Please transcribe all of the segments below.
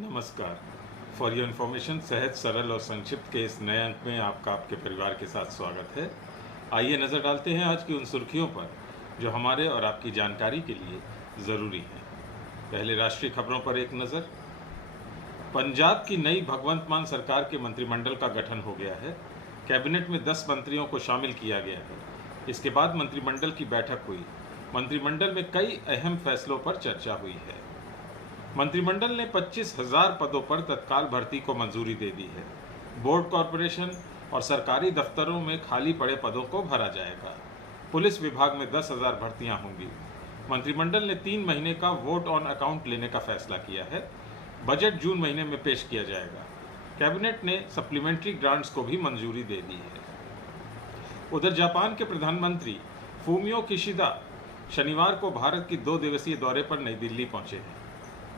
नमस्कार। For your information, सहज, सरल और संक्षिप्त के इस नए अंक में आपका आपके परिवार के साथ स्वागत है। आइए नज़र डालते हैं आज की उन सुर्खियों पर जो हमारे और आपकी जानकारी के लिए ज़रूरी हैं। पहले राष्ट्रीय खबरों पर एक नज़र। पंजाब की नई भगवंत मान सरकार के मंत्रिमंडल का गठन हो गया है। कैबिनेट में 10 मंत्रियों को शामिल किया गया है। इसके बाद मंत्रिमंडल की बैठक हुई। मंत्रिमंडल में कई अहम फैसलों पर चर्चा हुई है। मंत्रिमंडल ने 25,000 पदों पर तत्काल भर्ती को मंजूरी दे दी है। बोर्ड, कॉरपोरेशन और सरकारी दफ्तरों में खाली पड़े पदों को भरा जाएगा। पुलिस विभाग में 10,000 भर्तियां होंगी। मंत्रिमंडल ने 3 महीने का वोट ऑन अकाउंट लेने का फैसला किया है। बजट जून महीने में पेश किया जाएगा। कैबिनेट ने सप्लीमेंट्री ग्रांट्स को भी मंजूरी दे दी है। उधर जापान के प्रधानमंत्री फूमियो किशिदा शनिवार को भारत की 2 दिवसीय दौरे पर नई दिल्ली पहुंचे हैं।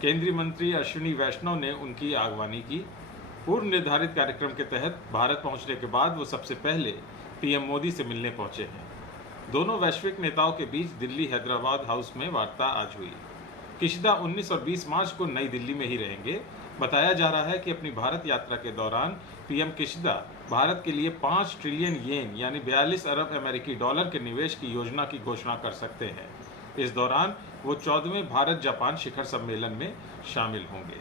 केंद्रीय मंत्री अश्विनी वैष्णव ने उनकी आगवानी की। पूर्व निर्धारित कार्यक्रम के तहत भारत पहुंचने के बाद वो सबसे पहले पीएम मोदी से मिलने पहुंचे हैं। दोनों वैश्विक नेताओं के बीच दिल्ली हैदराबाद हाउस में वार्ता आज हुई। किशिदा 19 और 20 मार्च को नई दिल्ली में ही रहेंगे। बताया जा रहा है कि अपनी भारत यात्रा के दौरान पीएम किशिदा भारत के लिए 5 ट्रिलियन येन यानी 42 अरब अमेरिकी डॉलर के निवेश की योजना की घोषणा कर सकते हैं। इस दौरान वो 14वें भारत जापान शिखर सम्मेलन में शामिल होंगे।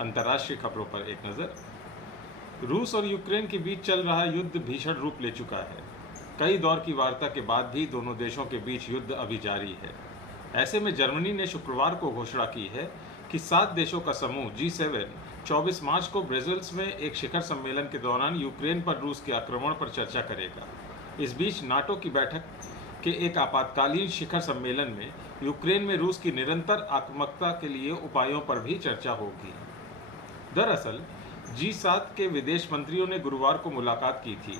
अंतर्राष्ट्रीय खबरों पर एक नज़र। रूस और यूक्रेन के बीच चल रहा युद्ध भीषण रूप ले चुका है। कई दौर की वार्ता के बाद भी दोनों देशों के बीच युद्ध अभी जारी है। ऐसे में जर्मनी ने शुक्रवार को घोषणा की है कि 7 देशों का समूह G7 24 मार्च को ब्रसेल्स में एक शिखर सम्मेलन के दौरान यूक्रेन पर रूस के आक्रमण पर चर्चा करेगा। इस बीच नाटो की बैठक के एक आपातकालीन शिखर सम्मेलन में यूक्रेन में रूस की निरंतर आक्रामकता के लिए उपायों पर भी चर्चा होगी। दरअसल G7 के विदेश मंत्रियों ने गुरुवार को मुलाकात की थी,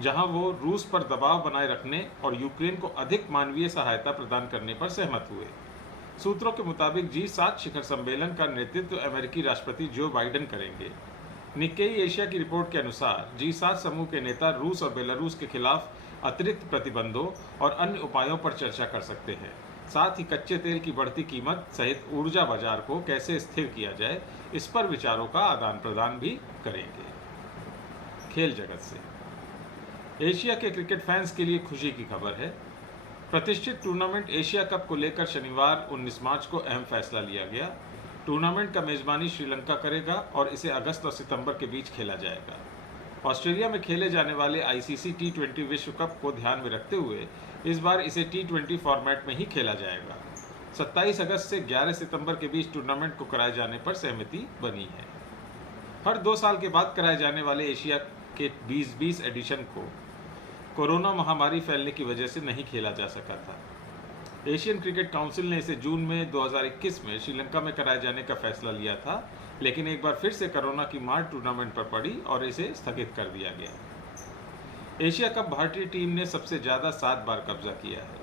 जहां वो रूस पर दबाव बनाए रखने और यूक्रेन को अधिक मानवीय सहायता प्रदान करने पर सहमत हुए। सूत्रों के मुताबिक G7 शिखर सम्मेलन का नेतृत्व अमेरिकी राष्ट्रपति जो बाइडेन करेंगे। निक्केई एशिया की रिपोर्ट के अनुसार G7 समूह के नेता रूस और बेलारूस के खिलाफ अतिरिक्त प्रतिबंधों और अन्य उपायों पर चर्चा कर सकते हैं। साथ ही कच्चे तेल की बढ़ती कीमत सहित ऊर्जा बाजार को कैसे स्थिर किया जाए, इस पर विचारों का आदान प्रदान भी करेंगे। खेल जगत से एशिया के क्रिकेट फैंस के लिए खुशी की खबर है। प्रतिष्ठित टूर्नामेंट एशिया कप को लेकर शनिवार 19 मार्च को अहम फैसला लिया गया। टूर्नामेंट का मेजबानी श्रीलंका करेगा और इसे अगस्त और सितंबर के बीच खेला जाएगा। ऑस्ट्रेलिया में खेले जाने वाले ICC T20 विश्व कप को ध्यान में रखते हुए इस बार इसे T20 फॉर्मेट में ही खेला जाएगा। 27 अगस्त से 11 सितंबर के बीच टूर्नामेंट को कराए जाने पर सहमति बनी है। हर 2 साल के बाद कराए जाने वाले एशिया के 2020 एडिशन को कोरोना महामारी फैलने की वजह से नहीं खेला जा सका था। एशियन क्रिकेट काउंसिल ने इसे जून में 2021 में श्रीलंका में कराए जाने का फैसला लिया था, लेकिन एक बार फिर से कोरोना की मार टूर्नामेंट पर पड़ी और इसे स्थगित कर दिया गया। एशिया कप भारतीय टीम ने सबसे ज़्यादा 7 बार कब्जा किया है।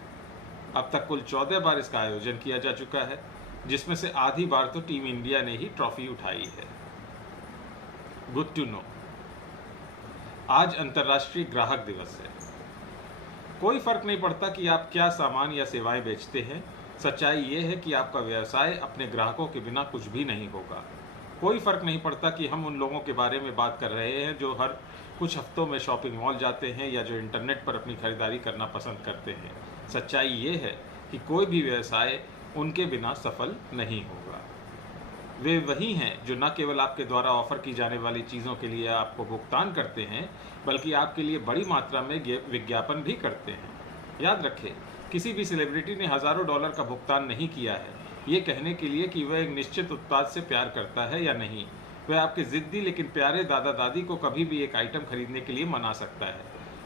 अब तक कुल 14 बार इसका आयोजन किया जा चुका है, जिसमें से आधी बार तो टीम इंडिया ने ही ट्रॉफी उठाई है। Good to know. आज अंतर्राष्ट्रीय ग्राहक दिवस है। कोई फर्क नहीं पड़ता कि आप क्या सामान या सेवाएं बेचते हैं। सच्चाई ये है कि आपका व्यवसाय अपने ग्राहकों के बिना कुछ भी नहीं होगा। कोई फर्क नहीं पड़ता कि हम उन लोगों के बारे में बात कर रहे हैं जो हर कुछ हफ्तों में शॉपिंग मॉल जाते हैं या जो इंटरनेट पर अपनी खरीदारी करना पसंद करते हैं। सच्चाई ये है कि कोई भी व्यवसाय उनके बिना सफल नहीं होगा। वे वही हैं जो न केवल आपके द्वारा ऑफर की जाने वाली चीज़ों के लिए आपको भुगतान करते हैं, बल्कि आपके लिए बड़ी मात्रा में विज्ञापन भी करते हैं। याद रखें, किसी भी सेलिब्रिटी ने हज़ारों डॉलर का भुगतान नहीं किया है ये कहने के लिए कि वह एक निश्चित उत्पाद से प्यार करता है या नहीं। वह आपके ज़िद्दी लेकिन प्यारे दादा दादी को कभी भी एक आइटम खरीदने के लिए मना सकता है,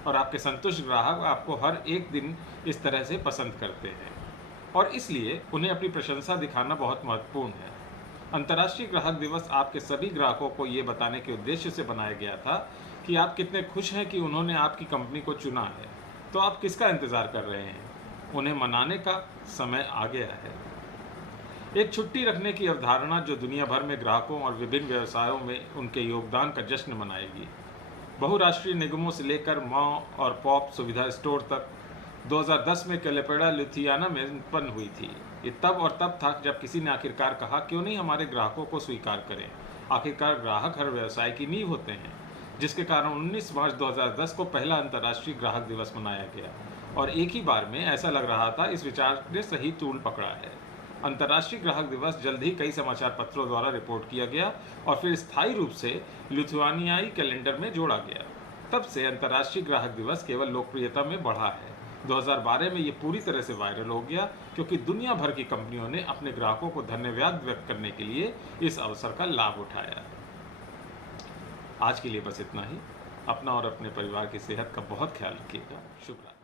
और आपके संतुष्ट ग्राहक आपको हर एक दिन इस तरह से पसंद करते हैं, और इसलिए उन्हें अपनी प्रशंसा दिखाना बहुत महत्वपूर्ण है। अंतर्राष्ट्रीय ग्राहक दिवस आपके सभी ग्राहकों को ये बताने के उद्देश्य से बनाया गया था कि आप कितने खुश हैं कि उन्होंने आपकी कंपनी को चुना है। तो आप किसका इंतज़ार कर रहे हैं? उन्हें मनाने का समय आ गया है। एक छुट्टी रखने की अवधारणा जो दुनिया भर में ग्राहकों और विभिन्न व्यवसायों में उनके योगदान का जश्न मनाएगी। बहुराष्ट्रीय निगमों से लेकर मॉल और पॉप सुविधा स्टोर तक 2010 में कैलिपेडा लिथुआनिया में उत्पन्न हुई थी। ये तब और तब था जब किसी ने आखिरकार कहा, क्यों नहीं हमारे ग्राहकों को स्वीकार करें। आखिरकार ग्राहक हर व्यवसाय की नींव होते हैं, जिसके कारण 19 मार्च 2010 को पहला अंतर्राष्ट्रीय ग्राहक दिवस मनाया गया। और एक ही बार में ऐसा लग रहा था इस विचार ने सही तूल पकड़ा है। अंतर्राष्ट्रीय ग्राहक दिवस जल्द ही कई समाचार पत्रों द्वारा रिपोर्ट किया गया और फिर स्थायी रूप से लिथुआनियाई कैलेंडर में जोड़ा गया। तब से अंतर्राष्ट्रीय ग्राहक दिवस केवल लोकप्रियता में बढ़ा है। 2012 में ये पूरी तरह से वायरल हो गया, क्योंकि दुनिया भर की कंपनियों ने अपने ग्राहकों को धन्यवाद व्यक्त करने के लिए इस अवसर का लाभ उठाया। आज के लिए बस इतना ही। अपना और अपने परिवार की सेहत का बहुत ख्याल रखिएगा। शुभ रात्रि।